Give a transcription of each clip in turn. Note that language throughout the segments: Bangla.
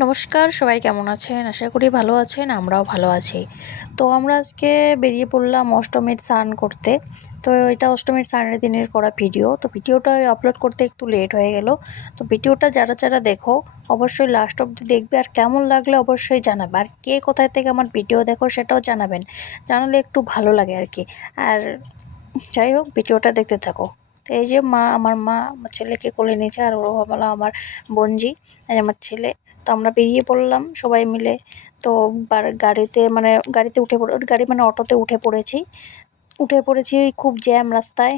নমস্কার, সবাই কেমন আছেন? আশা করি ভালো আছেন, আমরাও ভালো আছি। তো আমরা আজকে বেরিয়ে পড়লাম অষ্টমীর স্নান করতে। তো এটা অষ্টমীর স্নানের দিনের করা ভিডিও। তো ভিডিওটা আপলোড করতে একটু লেট হয়ে গেল। তো ভিডিওটা যারা যারা দেখো, অবশ্যই লাস্ট অবধি দেখবে। আর কেমন লাগলে অবশ্যই জানাবে। আর কে কোথায় থেকে আমার ভিডিও দেখো সেটাও জানাবেন। জানালে একটু ভালো লাগে আর কি। আর যাই হোক, ভিডিওটা দেখতে থাকো। তো এই যে মা, আমার মা, আমার ছেলেকে কোলে নিয়েছে। আর ও হলো আমার বোনজি। আর আমার ছেলে। তো আমরা বেরিয়ে পড়লাম সবাই মিলে। তো গাড়িতে মানে গাড়িতে উঠে পড়ে, গাড়ি মানে অটোতে উঠে পড়েছি। উঠে পড়েছি খুব জ্যাম রাস্তায়।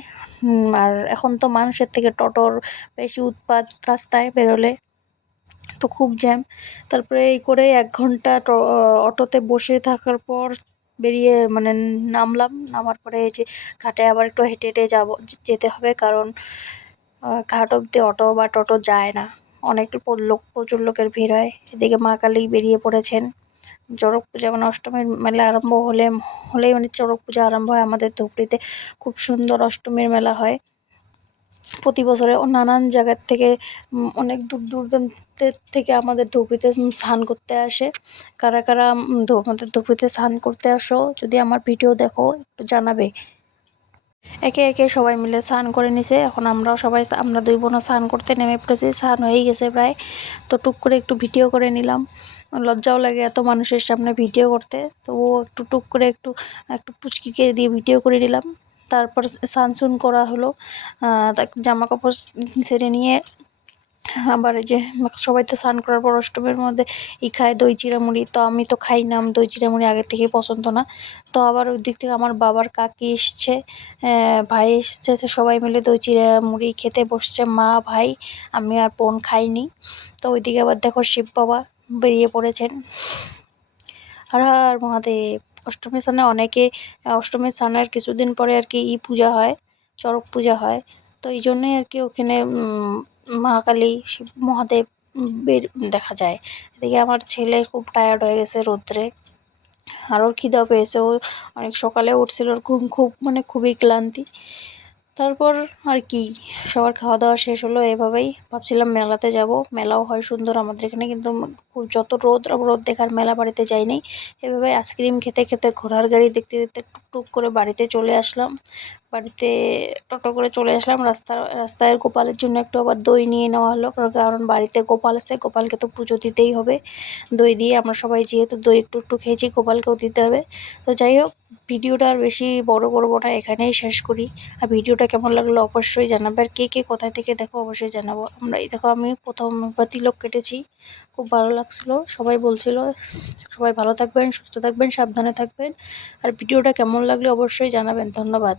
আর এখন তো মানুষের থেকে টোটোর বেশি উৎপাত রাস্তায় বেরোলে। তো খুব জ্যাম। তারপরে এই করে এক ঘণ্টা অটোতে বসে থাকার পর বেরিয়ে মানে নামলাম। নামার পরে এই যে ঘাটে আবার একটু হেঁটে হেঁটে যাব যেতে হবে কারণ ঘাট অব্দি অটো বা টোটো যায় না। অনেক লোক, প্রচুর লোকের ভিড় হয়। এদিকে মা কালী বেরিয়ে পড়েছেন। চড়ক পূজা মানে অষ্টমীর মেলা আরম্ভ হলে, হলেই মানে চড়ক পূজা আরম্ভ হয় আমাদের ধুবড়িতে খুব সুন্দর অষ্টমীর মেলা হয়। প্রতি বছরে নানান জায়গার থেকে অনেক দূর দূরান্তের থেকে আমাদের ধুবড়িতে স্নান করতে আসে। কারা কারা আমাদের ধুবড়িতে স্নান করতে আসো, যদি আমার ভিডিও দেখো, একটু জানাবে। একে একে সবাই মিলে স্নান করে নিছে। এখন আমরাও সবাই আমরা দুই বোনও স্নান করতে নেমে পড়েছি। স্নান হয়ে গেছে প্রায়। তো টুক করে একটু ভিডিও করে নিলাম। লজ্জাও লাগে এত মানুষের সামনে ভিডিও করতে। তো ও একটু টুক করে একটু একটু পুচকিকে দিয়ে ভিডিও করে নিলাম। তারপর স্নান করা হলো। জামা কাপড় সেরে নিয়ে আবার যে সবাই তো স্নান করার পর অষ্টমীর মধ্যে ই খায় দই চিড়ামুড়ি। তো আমি তো খাই না, আমি দই চিড়ামুড়ি আগের থেকেই পছন্দ না। তো আবার ওই দিক থেকে আমার বাবার কাকি এসছে ভাই এসছে, তো সবাই মিলে দই চিড়ামুড়ি খেতে বসছে। মা, ভাই, আমি আর বোন খাইনি। তো ওইদিকে আবার দেখো শিব বাবা বেরিয়ে পড়েছেন। আর আর মহাদেব, অষ্টমীর স্থানে অনেকে, অষ্টমীর স্থানের কিছুদিন পরে আর কি ই পূজা হয়, চড়ক পূজা হয়। তো এই জন্যই আর কি ওখানে মহাকালী শিব মহাদেব বের দেখা যায়। এদিকে আমার ছেলে খুব টায়ার্ড হয়ে গেছে রৌদ্রে। আর ওর পেয়েছে। ও অনেক সকালে উঠছিল, ওর ঘুম খুব মানে খুবই ক্লান্তি। তারপর আর কি, সবার খাওয়া দাওয়া শেষ হলো এভাবেই। ভাবছিলাম মেলাতে যাব। মেলাও হয় সুন্দর আমাদের এখানে, কিন্তু খুব যত রোদ রোদ দেখার মেলা বাড়িতে যাইনি এভাবে আইসক্রিম খেতে খেতে ঘোড়ার গাড়ি দেখতে দেখতে টুকটুক করে বাড়িতে চলে আসলাম। বাড়িতে টোটো করে চলে আসলাম। রাস্তা রাস্তায় গোপালের জন্য একটু আবার দই নিয়ে নেওয়া হলো। কারণ বাড়িতে গোপাল আছে, গোপালকে তো পুজো দিতেই হবে। দই দিয়ে আমরা সবাই যেহেতু দই একটু একটু খেয়েছি, গোপালকেও দিতে হবে। তো যাই হোক, ভিডিওটা আর বেশি বড় করব না, এখানেই শেষ করি। আর ভিডিওটা কেমন লাগল অবশ্যই জানাবে। আর কে কে কোথায় থেকে দেখো অবশ্যই জানাব। আমরা এই দেখো আমি প্রথম তিলক কেটেছি। খুব ভালো লাগছিল। সবাই বলছিল। সবাই ভালো থাকবেন, সুস্থ থাকবেন, সাবধানে থাকবেন। আর ভিডিওটা কেমন লাগলে অবশ্যই জানাবেন। ধন্যবাদ।